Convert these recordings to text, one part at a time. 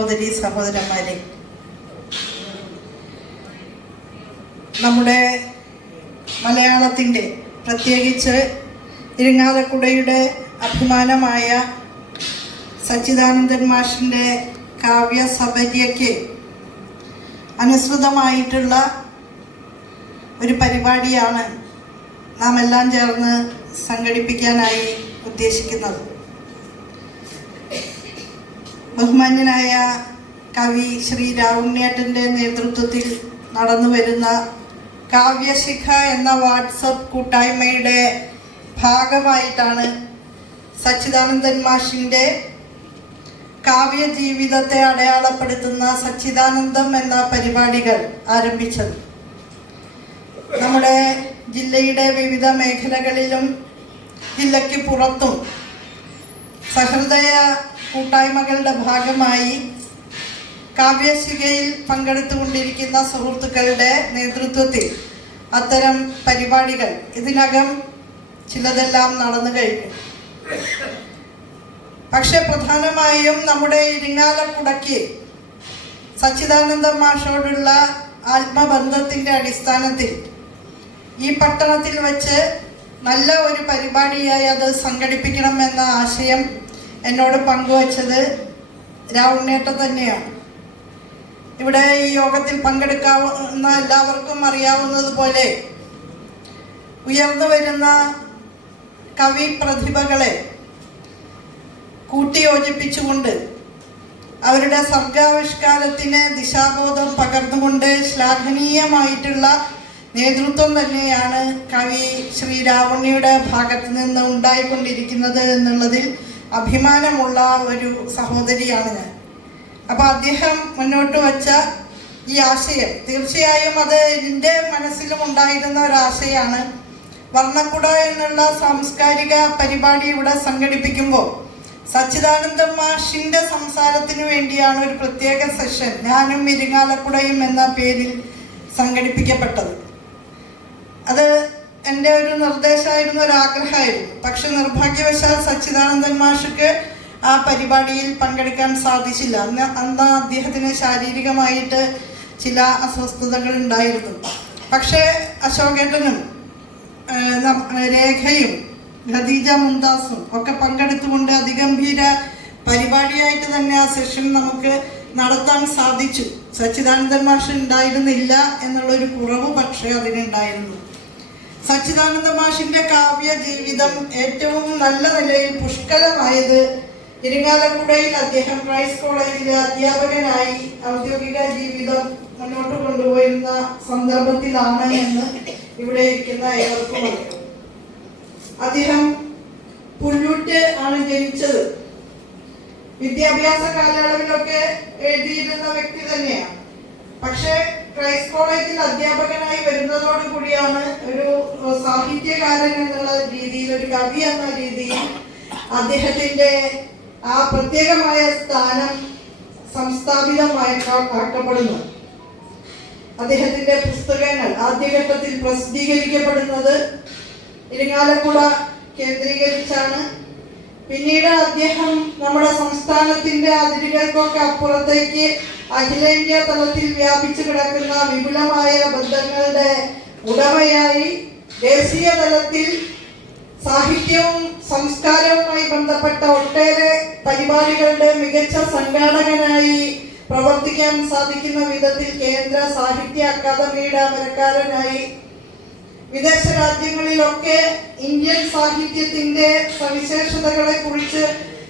സഹോദരി സഹോദരന്മാരെ. നമ്മുടെ മലയാളത്തിന്റെ പ്രത്യേകിച്ച് ഇരിങ്ങാലക്കുടയുടെ അഭിമാനമായ സച്ചിദാനന്ദൻ മാഷിന്റെ കാവ്യ സബര്യയ്ക്ക് അനുസൃതമായിട്ടുള്ള ഒരു പരിപാടിയാണ് നാം എല്ലാം ചേർന്ന് സംഘടിപ്പിക്കാനായി ഉദ്ദേശിക്കുന്നത്. ബഹുമാന്യനായ കവി ശ്രീ രാവുണ്ണിയേട്ടന്റെ നേതൃത്വത്തിൽ നടന്നു വരുന്ന കാവ്യശിഖ എന്ന വാട്സപ്പ് കൂട്ടായ്മയുടെ ഭാഗമായിട്ടാണ് സച്ചിദാനന്ദൻ മാഷിന്റെ കാവ്യ ജീവിതത്തെ അടയാളപ്പെടുത്തുന്ന സച്ചിദാനന്ദം എന്ന പരിപാടികൾ ആരംഭിച്ചത്. നമ്മുടെ ജില്ലയുടെ വിവിധ മേഖലകളിലും ജില്ലയ്ക്ക് പുറത്തും സഹൃദയ കൂട്ടായ്മകളുടെ ഭാഗമായി കാവ്യശികയിൽ പങ്കെടുത്തുകൊണ്ടിരിക്കുന്ന സുഹൃത്തുക്കളുടെ നേതൃത്വത്തിൽ അത്തരം പരിപാടികൾ ഇതിനകം ചിലതെല്ലാം നടന്നു കഴിഞ്ഞു. പക്ഷെ പ്രധാനമായും നമ്മുടെ ഇരിങ്ങാലക്കുടയ്ക്ക് സച്ചിദാനന്ദ മാഷോടുള്ള ആത്മബന്ധത്തിന്റെ അടിസ്ഥാനത്തിൽ ഈ പട്ടണത്തിൽ വച്ച് നല്ല ഒരു പരിപാടിയായി അത് സംഘടിപ്പിക്കണമെന്ന ആശയം എന്നോട് പങ്കുവച്ചത് രാവുണ്ണേട്ടൻ തന്നെയാണ്. ഇവിടെ ഈ യോഗത്തിൽ പങ്കെടുക്കാവുന്ന എല്ലാവർക്കും അറിയാവുന്നതുപോലെ ഉയർന്നു വരുന്ന കവി പ്രതിഭകളെ കൂട്ടിയോജിപ്പിച്ചുകൊണ്ട് അവരുടെ സർഗാവിഷ്കാരത്തിന് ദിശാബോധം പകർന്നുകൊണ്ട് ശ്ലാഘനീയമായിട്ടുള്ള നേതൃത്വം തന്നെയാണ് കവി ശ്രീ രാവണ്യയുടെ ഭാഗത്ത് നിന്ന് ഉണ്ടായിക്കൊണ്ടിരിക്കുന്നത് എന്നുള്ളതിൽ അഭിമാനമുള്ള ഒരു സഹോദരിയാണ് ഞാൻ. അപ്പോൾ അദ്ദേഹം മുന്നോട്ട് വച്ച ഈ ആശയം തീർച്ചയായും അത് എന്റെ മനസ്സിലും ഉണ്ടായിരുന്ന ഒരാശയാണ് വർണക്കുട എന്നുള്ള സാംസ്കാരിക പരിപാടി ഇവിടെ സംഘടിപ്പിക്കുമ്പോൾ സച്ചിദാനന്ദ മാഷിന്റെ സംസാരത്തിന് വേണ്ടിയാണ് ഒരു പ്രത്യേക സെഷൻ ഞാനും ഇരിങ്ങാലക്കുടയും എന്ന പേരിൽ സംഘടിപ്പിക്കപ്പെട്ടത്. അത് എന്റെ ഒരു നിർദ്ദേശമായിരുന്നു ഒരു ആഗ്രഹമായിരുന്നു. പക്ഷെ നിർഭാഗ്യവശാൽ സച്ചിദാനന്ദൻ മാഷക്ക് ആ പരിപാടിയിൽ പങ്കെടുക്കാൻ സാധിച്ചില്ല. അന്ന് അന്ന് അദ്ദേഹത്തിന് ശാരീരികമായിട്ട് ചില അസ്വസ്ഥതകൾ ഉണ്ടായിരുന്നു. പക്ഷേ അശോകേട്ടനും രേഖയും ഖദീജ മുംതാസും ഒക്കെ പങ്കെടുത്തുകൊണ്ട് അതിഗംഭീര പരിപാടിയായിട്ട് തന്നെ ആ സെഷൻ നമുക്ക് നടത്താൻ സാധിച്ചു. സച്ചിദാനന്ദൻ മാഷ് ഉണ്ടായിരുന്നില്ല എന്നുള്ളൊരു കുറവ് പക്ഷേ അതിനുണ്ടായിരുന്നു. സച്ചിദാനന്ദ മാഷിന്റെ കാവ്യ ജീവിതം ഏറ്റവും നല്ല നിലയിൽ പുഷ്കലമായത് ഇരിങ്ങാലക്കുടയിൽ അദ്ദേഹം ക്രൈസ്റ്റ് കോളേജിലെ അധ്യാപകനായി ഔദ്യോഗിക ജീവിതം മുന്നോട്ട് കൊണ്ടുപോയിരുന്ന സന്ദർഭത്തിലാണ് എന്ന് ഇവിടെ ഇരിക്കുന്ന ഏവർക്കും അദ്ദേഹം പുല്ലൂറ്റ് ആണ് ജനിച്ചത്. വിദ്യാഭ്യാസ കാലയളവിലൊക്കെ എഴുതിയിരുന്ന വ്യക്തി തന്നെയാണ്. പക്ഷേ ക്രൈസ്റ്റ് കോളേജിൽ അധ്യാപകനായി വരുന്നതോടു കൂടിയാണ് ഒരു സാഹിത്യകാരൻ എന്നുള്ള രീതിയിൽ ഒരു കവി എന്ന രീതിയിൽ അദ്ദേഹത്തിന്റെ ആ പ്രത്യേകമായ സ്ഥാനം സംസ്ഥാപിതമായി ആക്കപ്പെടുന്നു അദ്ദേഹത്തിന്റെ പുസ്തകങ്ങൾ ആദ്യഘട്ടത്തിൽ പ്രസിദ്ധീകരിക്കപ്പെടുന്നത് ഇരിങ്ങാലക്കുട കേന്ദ്രീകരിച്ചാണ്. പിന്നീട് അദ്ദേഹം നമ്മുടെ സംസ്ഥാനത്തിന്റെ അതിരുകൾക്കൊക്കെ അപ്പുറത്തേക്ക് അഖിലേന്ത്യാ തലത്തിൽ വ്യാപിച്ചു കിടക്കുന്ന വിപുലമായ ബന്ധങ്ങളുടെ ഉടമയായി ദേശീയ തലത്തിൽ സാഹിത്യവും സംസ്കാരവുമായി ബന്ധപ്പെട്ട ഒട്ടേറെ പരിപാടികളുടെ മികച്ച സംഘാടകനായി പ്രവർത്തിക്കാൻ സാധിക്കുന്ന വിധത്തിൽ കേന്ദ്ര സാഹിത്യ അക്കാദമിയുടെ അമരക്കാരനായി വിദേശ രാജ്യങ്ങളിലൊക്കെ ഇന്ത്യൻ സാഹിത്യത്തിന്റെ സവിശേഷതകളെ കുറിച്ച്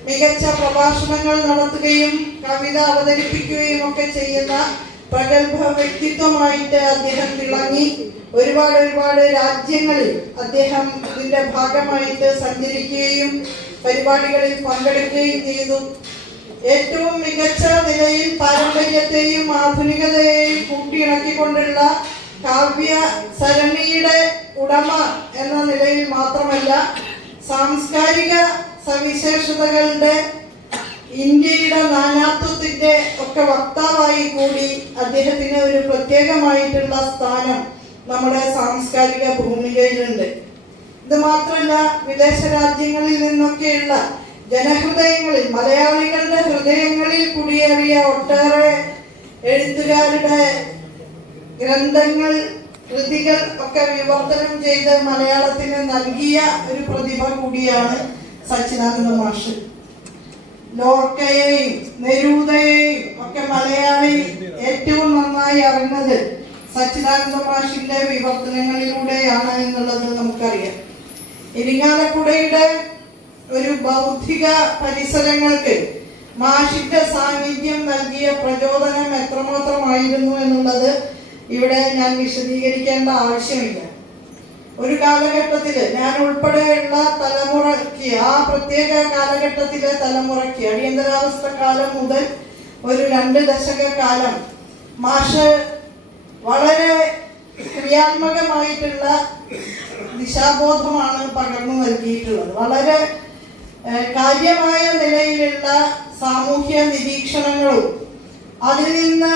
മികച്ച പ്രഭാഷണങ്ങൾ നടത്തുകയും കവിത അവതരിപ്പിക്കുകയും ഒക്കെ ചെയ്യുന്ന പ്രഗത്ഭ വ്യക്തിത്വമായിട്ട് അദ്ദേഹം തിളങ്ങി. ഒരുപാട് ഒരുപാട് രാജ്യങ്ങളിൽ അദ്ദേഹം ഇതിന്റെ ഭാഗമായിട്ട് സഞ്ചരിക്കുകയും പരിപാടികളിൽ പങ്കെടുക്കുകയും ചെയ്തു. ഏറ്റവും മികച്ച നിലയിൽ പാരമ്പര്യത്തെയും ആധുനികതയെയും കൂട്ടിയിണക്കിക്കൊണ്ടുള്ള കാവ്യ സരണിയുടെ ഉടമ എന്ന നിലയിൽ മാത്രമല്ല സാംസ്കാരിക സവിശേഷതകളുടെ ഇന്ത്യയുടെ നാനാത്വത്തിന്റെ ഒക്കെ വക്താവായി കൂടി അദ്ദേഹത്തിന് ഒരു പ്രത്യേകമായിട്ടുള്ള സ്ഥാനം നമ്മുടെ സാംസ്കാരിക ഭൂമികയിലുണ്ട്. ഇത് മാത്രമല്ല വിദേശ രാജ്യങ്ങളിൽ നിന്നൊക്കെയുള്ള ജനഹൃദയങ്ങളിൽ മലയാളികളുടെ ഹൃദയങ്ങളിൽ കുടിയേറിയ ഒട്ടേറെ എഴുത്തുകാരുടെ ഗ്രന്ഥങ്ങൾ കൃതികൾ ഒക്കെ വിവർത്തനം ചെയ്ത് മലയാളത്തിന് നൽകിയ ഒരു പ്രതിഭ കൂടിയാണ് സച്ചിദാനന്ദ മാഷ്. ലോർക്കയെയും നെരൂദയെയും ഒക്കെ മലയാളി ഏറ്റവും നന്നായി അറിഞ്ഞത് സച്ചിദാനന്ദ മാഷിന്റെ വിവർത്തനങ്ങളിലൂടെയാണ് എന്നുള്ളത് നമുക്കറിയാം. ഇരിങ്ങാലക്കുടയുടെ ഒരു ബൗദ്ധിക പരിസരങ്ങൾക്ക് മാഷിന്റെ സാന്നിധ്യം നൽകിയ പ്രചോദനം എത്രമാത്രമായിരുന്നു എന്നുള്ളത് ഇവിടെ ഞാൻ വിശദീകരിക്കേണ്ട ആവശ്യമില്ല. ഒരു കാലഘട്ടത്തിൽ ഞാൻ ഉൾപ്പെടെയുള്ള തലമുറയ്ക്ക് ആ പ്രത്യേക കാലഘട്ടത്തിലെ തലമുറയ്ക്ക് അടിയന്തരാവസ്ഥ കാലം മുതൽ ഒരു രണ്ട് ദശക കാലം മാഷ് വളരെ ക്രിയാത്മകമായിട്ടുള്ള ദിശാബോധമാണ് പകർന്നു നൽകിയിട്ടുള്ളത്. വളരെ കാര്യമായ നിലയിലുള്ള സാമൂഹ്യ നിരീക്ഷണങ്ങളും അതിൽ നിന്ന്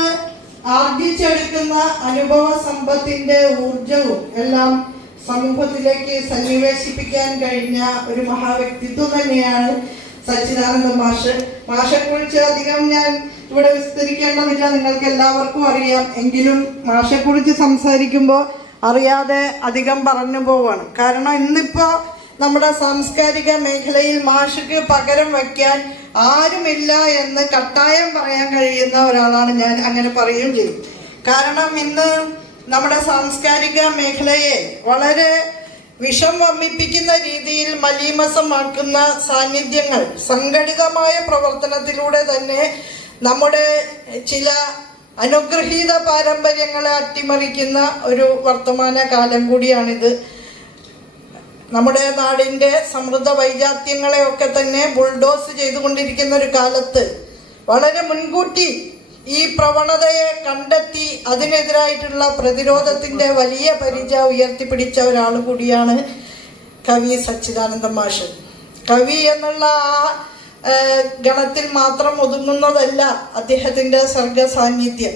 ആർജിച്ചെടുക്കുന്ന അനുഭവ സമ്പത്തിന്റെ ഊർജവും എല്ലാം സമൂഹത്തിലേക്ക് സന്നിവേശിപ്പിക്കാൻ കഴിഞ്ഞ ഒരു മഹാവ്യക്തിത്വം തന്നെയാണ് സച്ചിദാനന്ദ മാഷ്. കുറിച്ച് അധികം ഞാൻ ഇവിടെ വിസ്തരിക്കേണ്ടതില്ല. നിങ്ങൾക്ക് എല്ലാവർക്കും അറിയാം. എങ്കിലും മാഷെ കുറിച്ച് സംസാരിക്കുമ്പോൾ അറിയാതെ അധികം പറഞ്ഞു പോവാണ്. കാരണം ഇന്നിപ്പോ നമ്മുടെ സാംസ്കാരിക മേഖലയിൽ മാഷക്ക് പകരം വയ്ക്കാൻ ആരുമില്ല എന്ന് കട്ടായം പറയാൻ കഴിയുന്ന ഒരാളാണ് ഞാൻ അങ്ങനെ പറയുകയും ചെയ്യും. കാരണം ഇന്ന് നമ്മുടെ സാംസ്കാരിക മേഖലയെ വളരെ വിഷം വമ്മിപ്പിക്കുന്ന രീതിയിൽ മലീമസമാക്കുന്ന സാന്നിധ്യങ്ങൾ സംഘടിതമായ പ്രവർത്തനത്തിലൂടെ തന്നെ നമ്മുടെ ചില അനുഗ്രഹീത പാരമ്പര്യങ്ങളെ അട്ടിമറിക്കുന്ന ഒരു വർത്തമാന കാലം കൂടിയാണിത്. നമ്മുടെ നാടിന്റെ സമൃദ്ധ വൈജാത്യങ്ങളെയൊക്കെ തന്നെ ബുൾഡോസ് ചെയ്തുകൊണ്ടിരിക്കുന്ന ഒരു കാലത്ത് വളരെ മുൻകൂട്ടി ഈ പ്രവണതയെ കണ്ടെത്തി അതിനെതിരായിട്ടുള്ള പ്രതിരോധത്തിന്റെ വലിയ പരിച ഉയർത്തിപ്പിടിച്ച ഒരാൾ കൂടിയാണ് കവി സച്ചിദാനന്ദ മാഷൻ കവി എന്നുള്ള ആ ഗണത്തിൽ മാത്രം ഒതുങ്ങുന്നതല്ല അദ്ദേഹത്തിന്റെ സർഗ സാന്നിധ്യം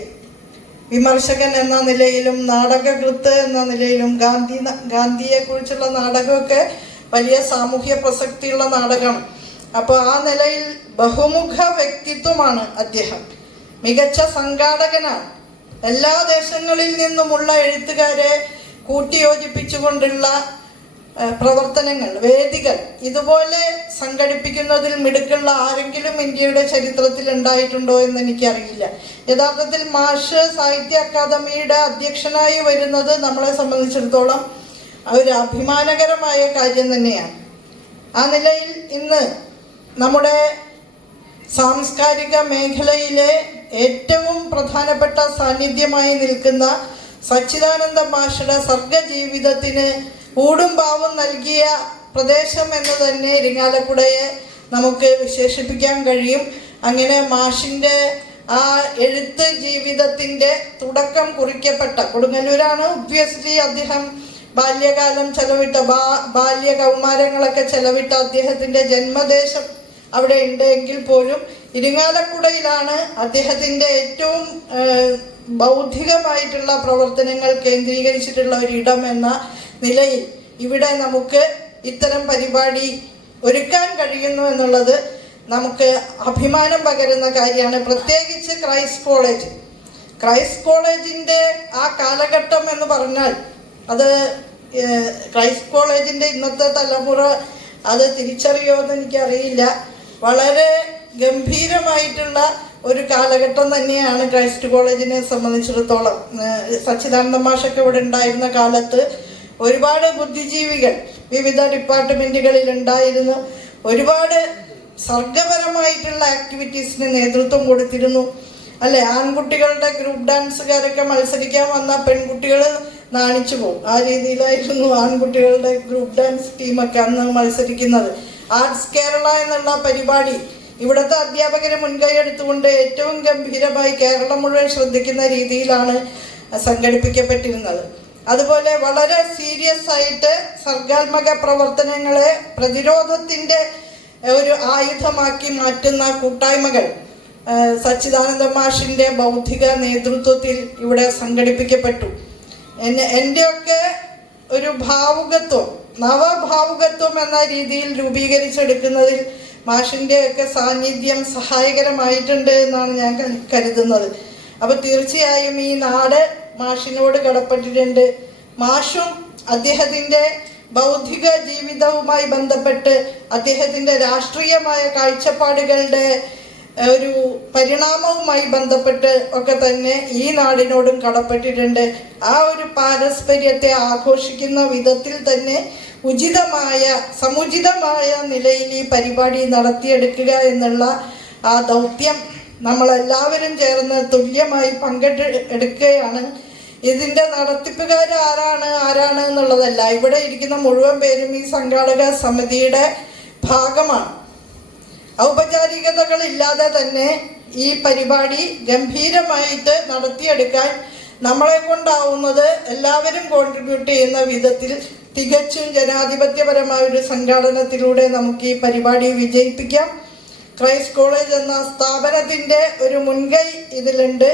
വിമർശകൻ എന്ന നിലയിലും നാടകകൃത്ത് എന്ന നിലയിലും ഗാന്ധി ഗാന്ധിയെക്കുറിച്ചുള്ള നാടകമൊക്കെ വലിയ സാമൂഹ്യ പ്രസക്തിയുള്ള നാടകം. അപ്പോൾ ആ നിലയിൽ ബഹുമുഖ വ്യക്തിത്വമാണ് അദ്ദേഹം. മികച്ച സംഘാടകനാണ്. എല്ലാ ദേശങ്ങളിൽ നിന്നുമുള്ള എഴുത്തുകാരെ കൂട്ടിയോജിപ്പിച്ചുകൊണ്ടുള്ള പ്രവർത്തനങ്ങൾ വേദികൾ ഇതുപോലെ സംഘടിപ്പിക്കുന്നതിൽ മിടുക്കുള്ള ആരെങ്കിലും ഇന്ത്യയുടെ ചരിത്രത്തിൽ ഉണ്ടായിട്ടുണ്ടോ എന്ന് എനിക്കറിയില്ല. യഥാർത്ഥത്തിൽ മാഷ് സാഹിത്യ അക്കാദമിയുടെ അധ്യക്ഷനായി വരുന്നത് നമ്മളെ സംബന്ധിച്ചിടത്തോളം ഒരു അഭിമാനകരമായ കാര്യം തന്നെയാണ്. ആ നിലയിൽ ഇന്ന് നമ്മുടെ സാംസ്കാരിക മേഖലയിലെ ഏറ്റവും പ്രധാനപ്പെട്ട സാന്നിധ്യമായി നിൽക്കുന്ന സച്ചിദാനന്ദ മാഷയുടെ സർഗ ജീവിതത്തിന് ഊടും പാവും നൽകിയ പ്രദേശം എന്ന് തന്നെ ഇരിങ്ങാലക്കുടയെ നമുക്ക് വിശേഷിപ്പിക്കാൻ കഴിയും. അങ്ങനെ മാഷിന്റെ ആ എഴുത്ത് ജീവിതത്തിന്റെ തുടക്കം കുറിക്കപ്പെട്ട കൊടുങ്ങല്ലൂരാണ് ഒബ്വിയസ്ലി അദ്ദേഹം ബാല്യകാലം ചെലവിട്ട ബാ ബാല്യ കൗമാരങ്ങളൊക്കെ ചെലവിട്ട അദ്ദേഹത്തിന്റെ ജന്മദേശം അവിടെ ഉണ്ട് എങ്കിൽ പോലും ഇരിങ്ങാലക്കുടയിലാണ് അദ്ദേഹത്തിന്റെ ഏറ്റവും ബൗദ്ധികമായിട്ടുള്ള പ്രവർത്തനങ്ങൾ കേന്ദ്രീകരിച്ചിട്ടുള്ള ഒരു ഇടം എന്ന നിലയിൽ ഇവിടെ നമുക്ക് ഇത്തരം പരിപാടി ഒരുക്കാൻ കഴിയുന്നു എന്നുള്ളത് നമുക്ക് അഭിമാനം പകരുന്ന കാര്യമാണ്. പ്രത്യേകിച്ച് ക്രൈസ്റ്റ് കോളേജ്. ക്രൈസ്റ്റ് കോളേജിന്റെ ആ കാലഘട്ടം എന്ന് പറഞ്ഞാൽ അത് ക്രൈസ്റ്റ് കോളേജിന്റെ ഇന്നത്തെ തലമുറ അത് തിരിച്ചറിയോ എന്ന് എനിക്കറിയില്ല. വളരെ ഗംഭീരമായിട്ടുള്ള ഒരു കാലഘട്ടം തന്നെയാണ് ക്രൈസ്റ്റ് കോളേജിനെ സംബന്ധിച്ചിടത്തോളം. സച്ചിദാനന്ദ മാഷൊക്കെ ഇവിടെ ഉണ്ടായിരുന്ന കാലത്ത് ഒരുപാട് ബുദ്ധിജീവികൾ വിവിധ ഡിപ്പാർട്ട്മെന്റുകളിൽ ഉണ്ടായിരുന്നു ഒരുപാട് സർഗപരമായിട്ടുള്ള ആക്ടിവിറ്റീസിന് നേതൃത്വം കൊടുത്തിരുന്നു. അല്ലെ? ആൺകുട്ടികളുടെ ഗ്രൂപ്പ് ഡാൻസുകാരൊക്കെ മത്സരിക്കാൻ വന്ന പെൺകുട്ടികൾ നാണിച്ചു പോകും. ആ രീതിയിലായിരുന്നു ആൺകുട്ടികളുടെ ഗ്രൂപ്പ് ഡാൻസ് ടീമൊക്കെ അന്ന് മത്സരിക്കുന്നത്. ആർട്സ് കേരള എന്നുള്ള പരിപാടി ഇവിടുത്തെ അധ്യാപകരെ മുൻകൈ എടുത്തുകൊണ്ട് ഏറ്റവും ഗംഭീരമായി കേരളം മുഴുവൻ ശ്രദ്ധിക്കുന്ന രീതിയിലാണ് സംഘടിപ്പിക്കപ്പെട്ടിരുന്നത്. അതുപോലെ വളരെ സീരിയസ് ആയിട്ട് സർഗാത്മക പ്രവർത്തനങ്ങളെ പ്രതിരോധത്തിന്റെ ഒരു ആയുധമാക്കി മാറ്റുന്ന കൂട്ടായ്മകൾ സച്ചിദാനന്ദ മാഷിന്റെ ബൗദ്ധിക നേതൃത്വത്തിൽ ഇവിടെ സംഘടിപ്പിക്കപ്പെട്ടു. എന്നെ എന്റെയൊക്കെ ഒരു ഭാവുകത്വം നവഭാവുകത്വം എന്ന രീതിയിൽ രൂപീകരിച്ചെടുക്കുന്നതിൽ മാഷിന്റെ ഒക്കെ സാന്നിധ്യം സഹായകരമായിട്ടുണ്ട് എന്നാണ് ഞാൻ കരുതുന്നത്. അപ്പോൾ തീർച്ചയായും ഈ നാട് മാഷിനോട് കടപ്പെട്ടിട്ടുണ്ട്. മാഷും അദ്ദേഹത്തിന്റെ ബൗദ്ധിക ജീവിതവുമായി ബന്ധപ്പെട്ട് അദ്ദേഹത്തിന്റെ രാഷ്ട്രീയമായ കാഴ്ചപ്പാടുകളുടെ ഒരു പരിണാമവുമായി ബന്ധപ്പെട്ട് ഒക്കെ തന്നെ ഈ നാടിനോടും കടപ്പെട്ടിട്ടുണ്ട്. ആ ഒരു പാരസ്പര്യത്തെ ആഘോഷിക്കുന്ന വിധത്തിൽ തന്നെ ഉചിതമായ സമുചിതമായ നിലയിൽ ഈ പരിപാടി നടത്തിയെടുക്കുക എന്നുള്ള ആ ദൗത്യം നമ്മളെല്ലാവരും ചേർന്ന് തുല്യമായി പങ്കെടു എടുക്കുകയാണ്. ഇതിന്റെ നടത്തിപ്പുകാർ ആരാണ് ആരാണ് എന്നുള്ളതല്ല. ഇവിടെ ഇരിക്കുന്ന മുഴുവൻ പേരും ഈ സംഘാടക സമിതിയുടെ ഭാഗമാണ്. ഔപചാരികതകളില്ലാതെ തന്നെ ഈ പരിപാടി ഗംഭീരമായിട്ട് നടത്തിയെടുക്കാൻ നമ്മളെ കൊണ്ടാവുന്നത് എല്ലാവരും കോൺട്രിബ്യൂട്ട് ചെയ്യുന്ന വിധത്തിൽ തികച്ചും ജനാധിപത്യപരമായ ഒരു സംഘാടനത്തിലൂടെ നമുക്ക് ഈ പരിപാടി വിജയിപ്പിക്കാം. ക്രൈസ്റ്റ് കോളേജ് എന്ന സ്ഥാപനത്തിന്റെ ഒരു മുൻകൈ ഇതിലുണ്ട്.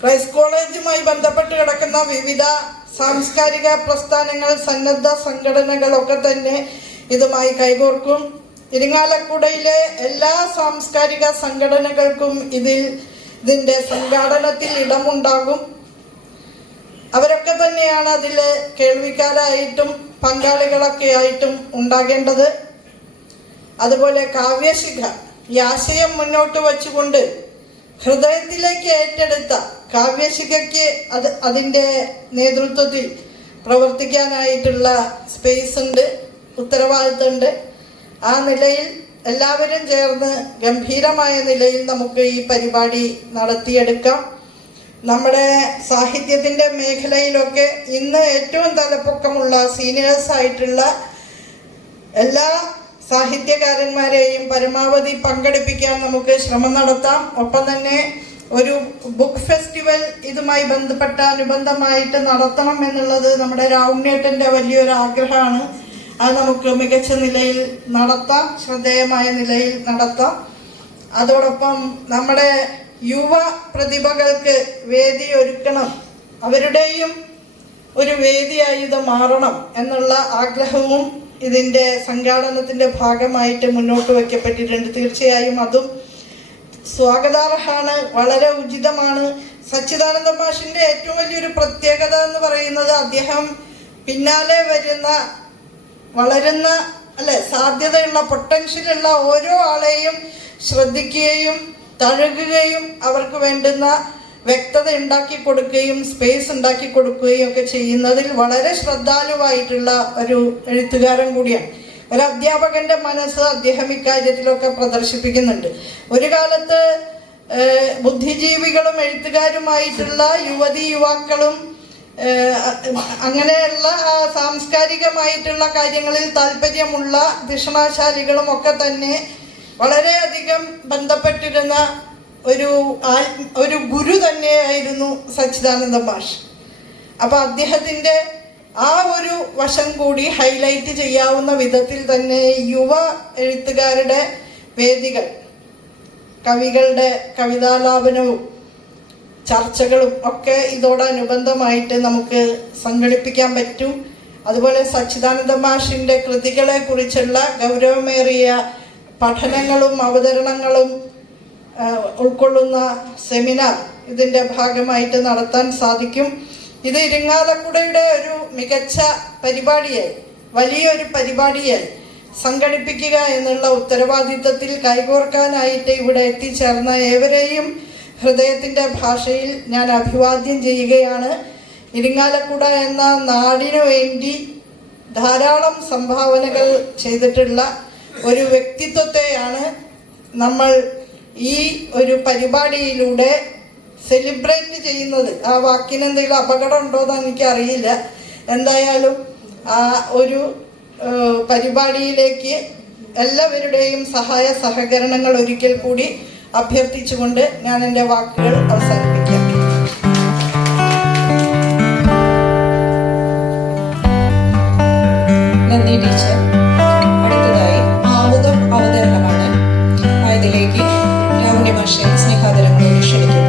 ക്രൈസ്റ്റ് കോളേജുമായി ബന്ധപ്പെട്ട് കിടക്കുന്ന വിവിധ സാംസ്കാരിക പ്രസ്ഥാനങ്ങൾ സന്നദ്ധ സംഘടനകളൊക്കെ തന്നെ ഇതുമായി കൈകോർക്കും. ഇരിങ്ങാലക്കുടയിലെ എല്ലാ സാംസ്കാരിക സംഘടനകൾക്കും ഇതിൽ ഇതിന്റെ സംഘാടനത്തിൽ ഇടമുണ്ടാകും. അവരൊക്കെ തന്നെയാണ് അതിൽ കേൾവിക്കാരായിട്ടും പങ്കാളികളൊക്കെ ആയിട്ടും ഉണ്ടാകേണ്ടത്. അതുപോലെ കാവ്യശിഖ ഈ ആശയം മുന്നോട്ട് വച്ചുകൊണ്ട് ഹൃദയത്തിലേക്ക് ഏറ്റെടുത്ത കാവ്യശിഖയ്ക്ക് അത് അതിന്റെ നേതൃത്വത്തിൽ പ്രവർത്തിക്കാനായിട്ടുള്ള സ്പേസ് ഉണ്ട് ഉത്തരവാദിത്തമുണ്ട് ആ നിലയിൽ എല്ലാവരും ചേർന്ന് ഗംഭീരമായ നിലയിൽ നമുക്ക് ഈ പരിപാടി നടത്തിയെടുക്കാം. നമ്മുടെ സാഹിത്യത്തിന്റെ മേഖലയിലൊക്കെ ഇന്ന് ഏറ്റവും തലപ്പൊക്കമുള്ള സീനിയേഴ്സ് ആയിട്ടുള്ള എല്ലാ സാഹിത്യകാരന്മാരെയും പരമാവധി പങ്കെടുപ്പിക്കാൻ നമുക്ക് ശ്രമം നടത്താം. ഒപ്പം തന്നെ ഒരു ബുക്ക് ഫെസ്റ്റിവൽ ഇതുമായി ബന്ധപ്പെട്ട അനുബന്ധമായിട്ട് നടത്തണം എന്നുള്ളത് നമ്മുടെ രാവുണ്ണേട്ടന്റെ വലിയൊരു ആഗ്രഹമാണ്. അത് നമുക്ക് മികച്ച നിലയിൽ നടത്താം ശ്രദ്ധേയമായ നിലയിൽ നടത്താം. അതോടൊപ്പം നമ്മുടെ യുവ പ്രതിഭകൾക്ക് വേദി ഒരുക്കണം. അവരുടെയും ഒരു വേദിയായി ഇത് മാറണം എന്നുള്ള ആഗ്രഹവും ഇതിന്റെ സംഘാടനത്തിന്റെ ഭാഗമായിട്ട് മുന്നോട്ട് വയ്ക്കപ്പെട്ടിട്ടുണ്ട്. തീർച്ചയായും അതും സ്വാഗതാർഹാണ് വളരെ ഉചിതമാണ്. സച്ചിദാനന്ദ മാഷിന്റെ ഏറ്റവും വലിയൊരു പ്രത്യേകത എന്ന് പറയുന്നത് അദ്ദേഹം പിന്നാലെ വരുന്ന വളരുന്ന അല്ലെ സാധ്യതയുള്ള പൊട്ടൻഷ്യലുള്ള ഓരോ ആളെയും ശ്രദ്ധിക്കുകയും തഴുകുകയും അവർക്ക് വേണ്ടുന്ന വ്യക്തത ഉണ്ടാക്കി കൊടുക്കുകയും സ്പേസ് ഉണ്ടാക്കി കൊടുക്കുകയും ഒക്കെ ചെയ്യുന്നതിൽ വളരെ ശ്രദ്ധാലുവായിട്ടുള്ള ഒരു എഴുത്തുകാരൻ കൂടിയാണ്. ഒരു അധ്യാപകന്റെ മനസ്സ് അദ്ദേഹം ഇക്കാര്യത്തിലൊക്കെ പ്രദർശിപ്പിക്കുന്നുണ്ട്. ഒരു കാലത്ത് ബുദ്ധിജീവികളും എഴുത്തുകാരുമായിട്ടുള്ള യുവതി യുവാക്കളും അങ്ങനെയുള്ള സാംസ്കാരികമായിട്ടുള്ള കാര്യങ്ങളിൽ താല്പര്യമുള്ള ധിഷണാശാലികളും ഒക്കെ തന്നെ വളരെയധികം ബന്ധപ്പെട്ടിരുന്ന ഒരു ഒരു ഗുരു തന്നെയായിരുന്നു സച്ചിദാനന്ദ മാഷ്. അപ്പോൾ അദ്ദേഹത്തിന്റെ ആ ഒരു വശം കൂടി ഹൈലൈറ്റ് ചെയ്യാവുന്ന വിധത്തിൽ തന്നെ യുവ എഴുത്തുകാരുടെ വേദികൾ കവികളുടെ കവിതാലാപനവും ചർച്ചകളും ഒക്കെ ഇതോടനുബന്ധമായിട്ട് നമുക്ക് സംഘടിപ്പിക്കാൻ പറ്റും. അതുപോലെ സച്ചിദാനന്ദ മാഷിന്റെ കൃതികളെ കുറിച്ചുള്ള ഗൗരവമേറിയ പഠനങ്ങളും അവതരണങ്ങളും ഉൾക്കൊള്ളുന്ന സെമിനാർ ഇതിന്റെ ഭാഗമായിട്ട് നടത്താൻ സാധിക്കും. ഇത് ഇരിങ്ങാലക്കുടയുടെ ഒരു മികച്ച പരിപാടിയായി വലിയൊരു പരിപാടിയായി സംഘടിപ്പിക്കുക എന്നുള്ള ഉത്തരവാദിത്തത്തിൽ കൈകോർക്കാനായിട്ട് ഇവിടെ എത്തിച്ചേർന്ന ഏവരെയും ഹൃദയത്തിന്റെ ഭാഷയിൽ ഞാൻ അഭിവാദ്യം ചെയ്യുകയാണ്. ഇരിങ്ങാലക്കുട എന്ന നാടിനു വേണ്ടി ധാരാളം സംഭാവനകൾ ചെയ്തിട്ടുള്ള ഒരു വ്യക്തിത്വത്തെയാണ് നമ്മൾ ഈ ഒരു പരിപാടിയിലൂടെ സെലിബ്രേറ്റ് ചെയ്യുന്നത്. ആ വാക്കിന് എന്തെങ്കിലും അപകടം ഉണ്ടോ എന്ന് എനിക്കറിയില്ല. എന്തായാലും ആ ഒരു പരിപാടിയിലേക്ക് എല്ലാവരുടെയും സഹായ സഹകരണങ്ങൾ ഒരിക്കൽ കൂടി അഭ്യർത്ഥിച്ചുകൊണ്ട് ഞാൻ എന്റെ വാക്കുകൾ അവസാനിപ്പിക്കാം. നന്ദി ടീച്ചർ. അടുത്തതായി ആമുഖം അവതരണമാണ്. അതിലേക്ക് രാവിലെ ഭാഷയെ സ്നേഹാതരങ്ങളോട് ക്ഷണിക്കുന്നു.